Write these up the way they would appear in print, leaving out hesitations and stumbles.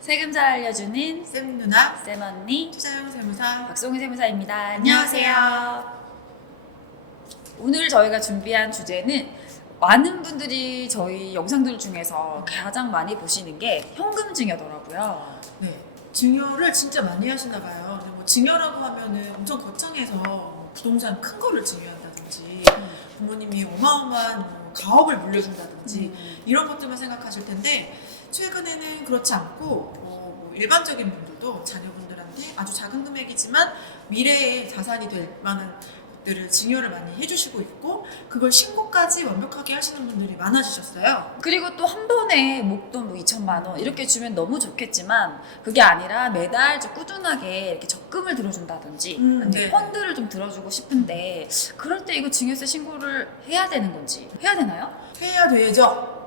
세금 잘 알려주는 쌤 누나, 쌤 언니 투자형 세무사. 박송희 세무사입니다. 안녕하세요. 안녕하세요. 오늘 저희가 준비한 주제는 많은 분들이 저희 영상들 중에서 가장 많이 보시는 게 현금 증여더라고요. 네, 증여를 진짜 많이 하시나 봐요. 근데 뭐 증여라고 하면은 엄청 거창해서 뭐 부동산 큰 거를 증여한다든지 부모님이 어마어마한 뭐 가업을 물려준다든지 이런 것들만 생각하실 텐데 최근에는 그렇지 않고 뭐 일반적인 분들도 자녀분들한테 아주 작은 금액이지만 미래의 자산이 될 만한 것들을 증여를 많이 해주시고 있고 그걸 신고까지 완벽하게 하시는 분들이 많아지셨어요. 그리고 또 한 번에 목돈 뭐 2천만 원 이렇게 주면 너무 좋겠지만 그게 아니라 매달 좀 꾸준하게 이렇게 적금을 들어준다든지 아니면 네. 펀드를 좀 들어주고 싶은데 그럴 때 이거 증여세 신고를 해야 되는 건지 해야 되나요? 해야 되죠.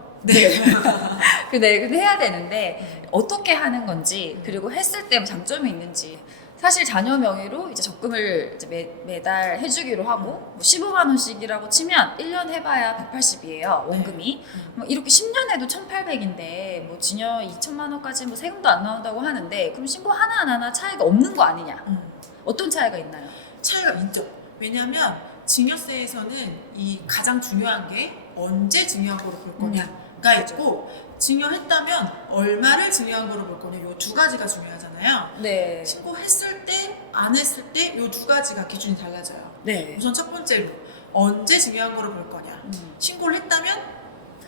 근데 해야 되는데 어떻게 하는 건지 그리고 했을 때 장점이 있는지 사실 자녀 명의로 이제 적금을 이제 매달 해주기로 하고 뭐 15만 원씩이라고 치면 1년 해봐야 180이에요 원금이. 뭐 이렇게 10년 해도 1,800인데 뭐 증여 2천만 원까지 뭐 세금도 안 나온다고 하는데 그럼 신고 하나 차이가 없는 거 아니냐? 어떤 차이가 있나요? 차이가 있죠. 왜냐하면 증여세에서는 이 가장 중요한 게 언제 증여한 거로 볼 거냐가 있고 증여했다면 얼마를 증여한 거로 볼 거냐 요 두 가지가 중요하잖아요. 네. 신고했을 때, 안 했을 때 요 두 가지가 기준이 달라져요. 네. 우선 첫 번째로 언제 증여한 거로 볼 거냐. 신고를 했다면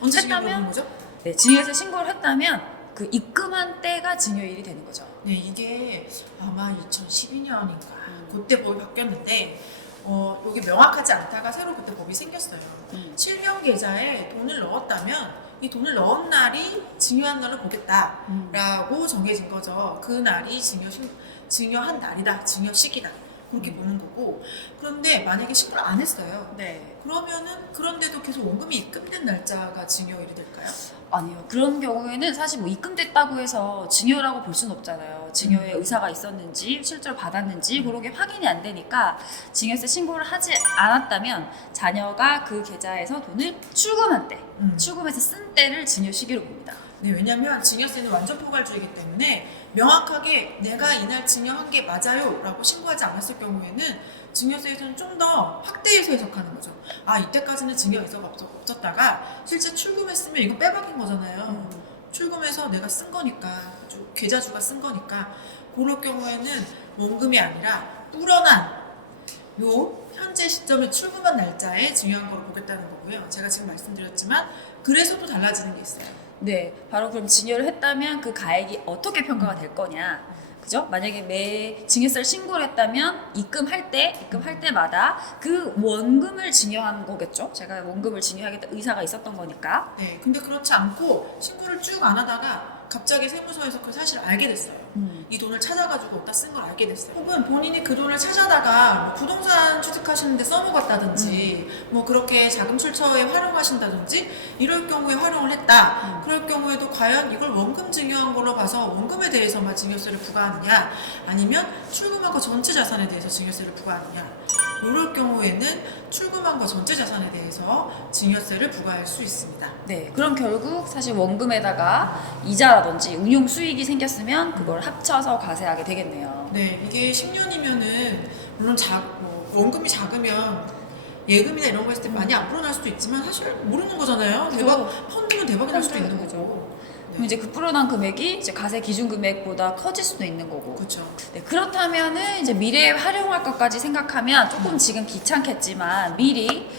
언제 증여한 거로 보는 거죠? 네, 증여세 신고를 했다면 그 입금한 때가 증여일이 되는 거죠. 네, 이게 아마 2012년인가 그때 법이 바뀌었는데 여기 명확하지 않다가 새로 그때 법이 생겼어요. 실명 계좌에 돈을 넣었다면 이 돈을 넣은 날이 증여한 날로 보겠다라고 정해진 거죠. 그 날이 증여한 날이다, 증여 시기다 그렇게 보는 거고. 그런데 만약에 신고를 안 했어요. 네. 그러면은 그런데도 계속 원금이 입금된 날짜가 증여일이 될까요? 아니요. 그런 경우에는 사실 뭐 입금됐다고 해서 증여라고 볼 수는 없잖아요. 증여의 의사가 있었는지 실제로 받았는지 그런 게 확인이 안 되니까 증여세 신고를 하지 않았다면 자녀가 그 계좌에서 돈을 출금한 때, 출금해서 쓴 때를 증여 시기로 봅니다. 네, 왜냐면 증여세는 완전 포괄주의이기 때문에 명확하게 내가 이날 증여한 게 맞아요 라고 신고하지 않았을 경우에는 증여세에서는 좀 더 확대해서 해석하는 거죠. 아, 이때까지는 증여 의사가 없었다가 실제 출금했으면 이건 빼박인 거잖아요. 출금해서 내가 쓴 거니까 계좌주가 쓴 거니까 그럴 경우에는 원금이 아니라 불어난 요 현재 시점에 출금한 날짜에 증여한 거로 보겠다는 거고요. 제가 지금 말씀드렸지만 그래서 또 달라지는 게 있어요. 네, 바로 그럼 증여를 했다면 그 가액이 어떻게 평가가 될 거냐? 그죠? 만약에 매 증여세를 신고를 했다면 입금할 때마다 그 원금을 증여한 거겠죠? 제가 원금을 증여하겠다 의사가 있었던 거니까. 네, 근데 그렇지 않고 신고를 쭉 안 하다가 갑자기 세무서에서 그 사실을 알게 됐어요. 이 돈을 찾아가지고 어디다 쓴 걸 알게 됐어요. 혹은 본인이 그 돈을 찾아다가 뭐 부동산 취득하시는데 써먹었다든지 뭐 그렇게 자금 출처에 활용하신다든지 이럴 경우에 활용을 했다. 그럴 경우에도 과연 이걸 원금 증여한 걸로 봐서 원금에 대해서만 증여세를 부과하느냐 아니면 출금한 거 전체 자산에 대해서 증여세를 부과하느냐 이럴 경우에는 출금한 거 전체 자산에 대해서 증여세를 부과할 수 있습니다. 네, 그럼 결국 사실 원금에다가 이자라든지 운용 수익이 생겼으면 그걸 합쳐서 과세하게 되겠네요. 네, 이게 10년이면은 물론 원금이 작으면 예금이나 이런 거 했을 때 많이 안 불어날 수도 있지만 사실 모르는 거잖아요. 대박 펀드면 대박이 날 수도 있는 거죠. 그럼 이제 그 불어난 금액이 이제 과세 기준 금액보다 커질 수도 있는 거고. 그렇죠. 네, 그렇다면은 이제 미래에 활용할 것까지 생각하면 조금 지금 귀찮겠지만 미리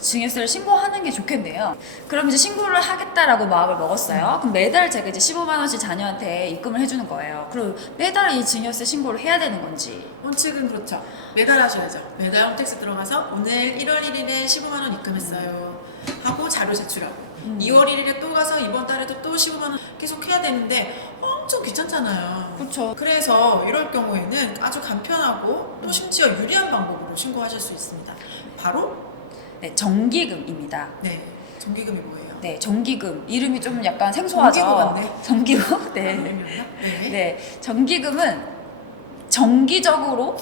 증여세를 신고하는 게 좋겠네요. 그럼 이제 신고를 하겠다라고 마음을 먹었어요. 그럼 매달 제가 이제 15만 원씩 자녀한테 입금을 해주는 거예요. 그럼 매달 이 증여세 신고를 해야 되는 건지. 원칙은 그렇죠. 매달 하셔야죠. 매달 홈택스 들어가서 오늘 1월 1일에 15만 원 입금했어요. 하고 자료 제출하고 2월 1일에 또 가서 이번 달에도 또 15만 원 계속 해야 되는데 엄청 귀찮잖아요. 그렇죠. 그래서 이럴 경우에는 아주 간편하고 또 심지어 유리한 방법으로 신고하실 수 있습니다. 바로 네, 정기금입니다. 네, 정기금이 뭐예요? 네, 정기금. 이름이 좀 약간 생소하죠? 정기금 같네. 정기금? 네. 네. 네. 정기금은 정기적으로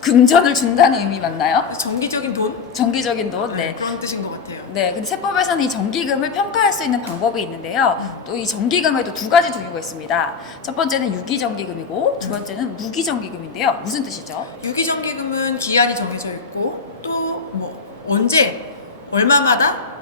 금전을 준다는 의미 맞나요? 정기적인 돈? 정기적인 돈. 네. 그런 뜻인 것 같아요. 네, 근데 세법에서는 이 정기금을 평가할 수 있는 방법이 있는데요. 또 이 정기금에도 두 가지 종류가 있습니다. 첫 번째는 유기정기금이고 두 번째는 무기정기금인데요. 무슨 뜻이죠? 유기정기금은 기한이 정해져 있고 또 뭐 언제 얼마마다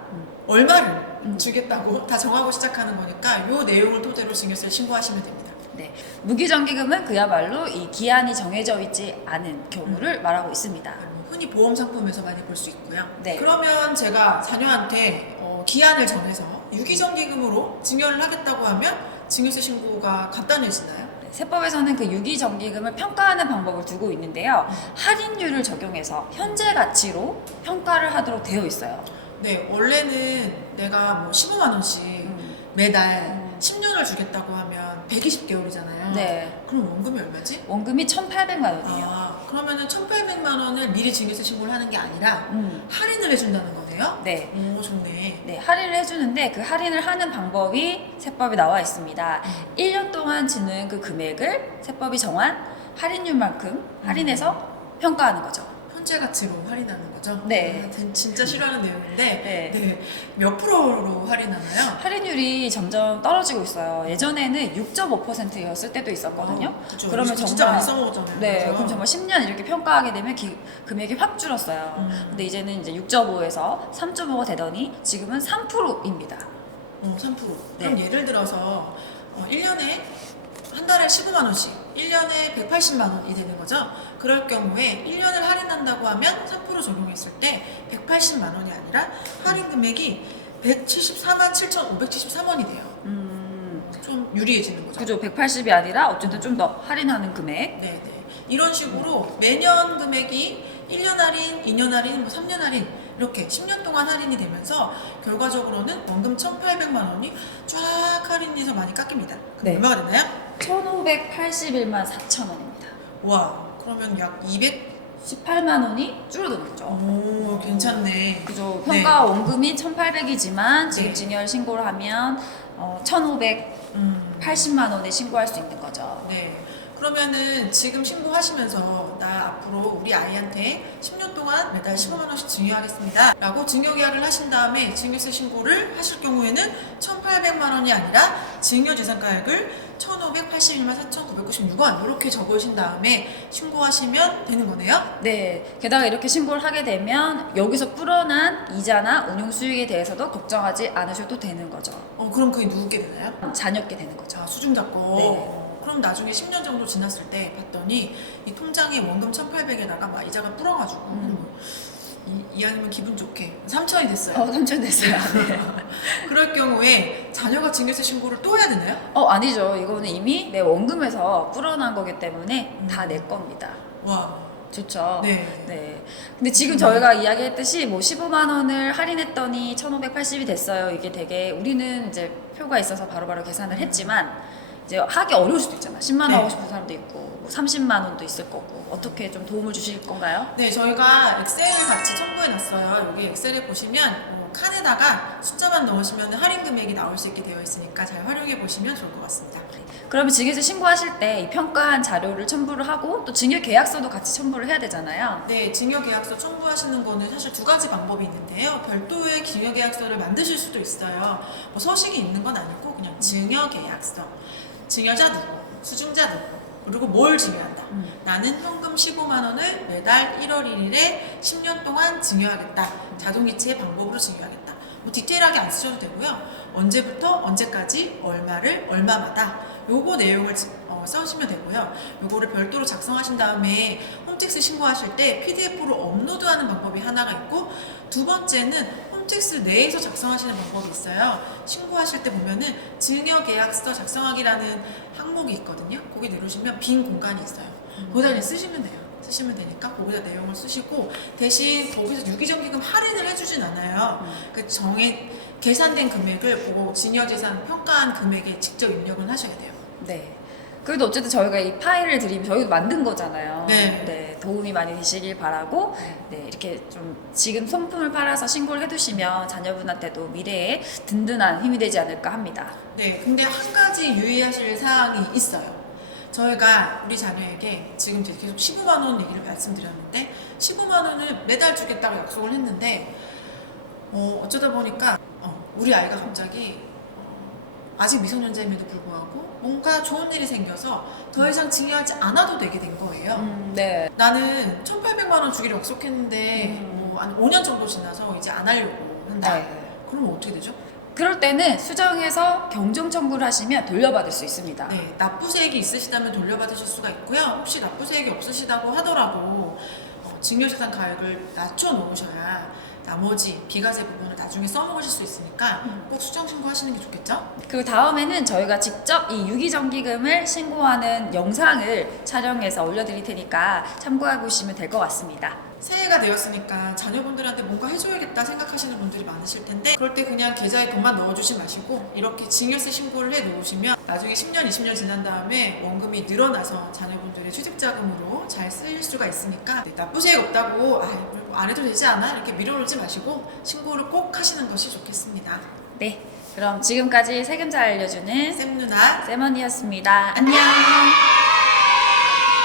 얼마를 주겠다고 다 정하고 시작하는 거니까 이 내용을 토대로 증여세를 신고하시면 됩니다. 네, 무기정기금은 그야말로 이 기한이 정해져 있지 않은 경우를 말하고 있습니다. 흔히 보험 상품에서 많이 볼 수 있고요. 네. 그러면 제가 자녀한테 기한을 정해서 유기정기금으로 증여를 하겠다고 하면 증여세 신고가 간단해지나요? 세법에서는 그 유기정기금을 평가하는 방법을 두고 있는데요. 할인율을 적용해서 현재 가치로 평가를 하도록 되어 있어요. 네, 원래는 내가 뭐 15만 원씩 매달 10년을 주겠다고 하면 120개월이잖아요. 네. 그럼 원금이 얼마지? 원금이 1,800만 원이에요. 아, 그러면은 1,800만 원을 미리 증여세 신고를 하는 게 아니라 할인을 해준다는 거네요? 네. 오, 좋네. 네, 할인을 해주는데 그 할인을 하는 방법이 세법에 나와 있습니다. 1년 동안 지는 그 금액을 세법이 정한 할인율만큼 할인해서 평가하는 거죠. 현재 가치로 할인하는 거죠? 네. 아, 진짜 싫어하는 내용인데 네. 몇 프로로 할인하나요? 할인율이 점점 떨어지고 있어요. 예전에는 6.5%였을 때도 있었거든요. 그쵸. 그러면 요즘 진짜 정말 많이 써먹었잖아요. 네, 그죠? 그럼 정말 10년 이렇게 평가하게 되면 금액이 확 줄었어요. 근데 이제는 이제 6.5에서 3.5가 되더니 지금은 3%입니다. 3%. 네. 그럼 예를 들어서 1년에 한 달에 15만 원씩 1년에 180만 원이 되는 거죠. 그럴 경우에 1년을 할인한다고 하면 3% 적용했을 때 180만 원이 아니라 할인 금액이 174만 7,573원이 돼요. 좀 유리해지는 거죠. 그죠? 180이 아니라 어쨌든 좀 더 할인하는 금액. 네네. 이런 식으로 매년 금액이 1년 할인, 2년 할인, 뭐 3년 할인 이렇게 10년 동안 할인이 되면서 결과적으로는 원금 1,800만 원이 쫙 할인해서 많이 깎입니다. 그럼 네. 얼마가 되나요? 1,581만 4천 원입니다. 와, 그러면 약 200? 18만 원이 줄어드는 거죠. 오, 괜찮네. 그죠? 네. 평가 원금이 1,800이지만 지금 네. 증여를 신고를 하면 1,580만 원에 신고할 수 있는 거죠. 네. 그러면은 지금 신고하시면서 나 앞으로 우리 아이한테 10년 동안 매달 15만 원씩 증여하겠습니다 라고 증여 계약을 하신 다음에 증여세 신고를 하실 경우에는 1,800만 원이 아니라 증여재산가액을 1,581만 4,996원 이렇게 적으신 다음에 신고하시면 되는 거네요. 네. 게다가 이렇게 신고를 하게 되면 여기서 불어난 이자나 운용 수익에 대해서도 걱정하지 않으셔도 되는 거죠. 그럼 그게 누구게 되나요? 자녀께 되는 거죠. 자, 수중잡고. 네. 그럼 나중에 10년 정도 지났을 때 봤더니 이 통장에 원금 1,800에다가 막 이자가 불어가지고 이왕이면 기분 좋게 3,000이 됐어요. 삼촌 됐어요. 네. 그럴 경우에 자녀가 증여세 신고를 또 해야 되나요? 아니죠. 이거는 이미 내 원금에서 불어난 거기 때문에 다 내 겁니다. 와, 좋죠. 네. 네. 근데 지금 저희가 이야기했듯이 뭐 15만 원을 할인했더니 1,580이 됐어요. 이게 되게 우리는 이제 표가 있어서 바로바로 계산을 했지만 이제 하기 어려울 수도 있잖아. 10만 원 네. 하고 싶은 사람도 있고 뭐 30만 원도 있을 거고 어떻게 좀 도움을 주실 건가요? 네, 저희가 엑셀 같이 첨부해놨어요. 여기 엑셀에 보시면 칸에다가 숫자만 넣으시면 할인 금액이 나올 수 있게 되어 있으니까 잘 활용해 보시면 좋을 것 같습니다. 그러면 증여세 신고하실 때 이 평가한 자료를 첨부를 하고 또 증여 계약서도 같이 첨부를 해야 되잖아요. 네, 증여계약서 첨부하시는 거는 사실 두 가지 방법이 있는데요. 별도의 증여계약서를 만드실 수도 있어요. 뭐 서식이 있는 건 아니고 그냥 증여계약서, 증여자 누구, 수중자 누구, 그리고 뭘 증여한다. 나는 현금 15만 원을 매달 1월 1일에 10년 동안 증여하겠다. 자동이체의 방법으로 증여하겠다. 뭐 디테일하게 안 쓰셔도 되고요. 언제부터 언제까지 얼마를 얼마마다 요거 내용을 써주시면 되고요. 요거를 별도로 작성하신 다음에 홈택스 신고하실 때 PDF로 업로드하는 방법이 하나가 있고 두 번째는 홈택스 내에서 작성하시는 방법이 있어요. 신고하실 때 보면은 증여계약서 작성하기라는 항목이 있거든요. 거기 누르시면 빈 공간이 있어요. 거기다 그냥 쓰시면 돼요. 쓰시면 되니까 거기다 내용을 쓰시고 대신 거기서 유기정기금 할인을 해주진 않아요. 그 계산된 금액을 보고 증여재산 평가한 금액에 직접 입력을 하셔야 돼요. 네. 그래도 어쨌든 저희가 이 파일을 드리면 저희도 만든 거잖아요. 네. 도움이 많이 되시길 바라고 네, 이렇게 좀 지금 손품을 팔아서 신고를 해두시면 자녀분한테도 미래에 든든한 힘이 되지 않을까 합니다. 네, 근데 한 가지 유의하실 사항이 있어요. 저희가 우리 자녀에게 지금 이제 계속 15만 원 얘기를 말씀드렸는데 15만 원을 매달 주겠다고 약속을 했는데 어쩌다 보니까 우리 아이가 갑자기 아직 미성년자임에도 불구하고 뭔가 좋은 일이 생겨서 더 이상 증여하지 않아도 되게 된 거예요. 네. 나는 1,800만 원 주기로 약속했는데 뭐 한 5년 정도 지나서 이제 안 하려고 한다. 네. 그러면 어떻게 되죠? 그럴 때는 수정해서 경종 청구를 하시면 돌려받을 수 있습니다. 네, 납부세액이 있으시다면 돌려받으실 수가 있고요. 혹시 납부세액이 없으시다고 하더라도 증여재산 가액을 낮춰놓으셔야 나머지 비과세 부분을 나중에 써먹으실 수 있으니까 꼭 수정 신고하시는 게 좋겠죠? 그 다음에는 저희가 직접 이 유기정기금을 신고하는 영상을 촬영해서 올려드릴 테니까 참고해 보시면 될 것 같습니다. 새해가 되었으니까 자녀분들한테 뭔가 해줘야겠다 생각하시는 분들이 많으실 텐데 그럴 때 그냥 계좌에 돈만 넣어주지 마시고 이렇게 증여세 신고를 해 놓으시면 나중에 10년, 20년 지난 다음에 원금이 늘어나서 자녀분들의 취직자금으로 잘 쓰일 수가 있으니까 납부세액 없다고 안 해도 되지 않아? 이렇게 밀어놓지 마시고 신고를 꼭 하시는 것이 좋겠습니다. 네, 그럼 지금까지 세금 잘 알려주는 쌤 누나 쌤언니였습니다. 안녕!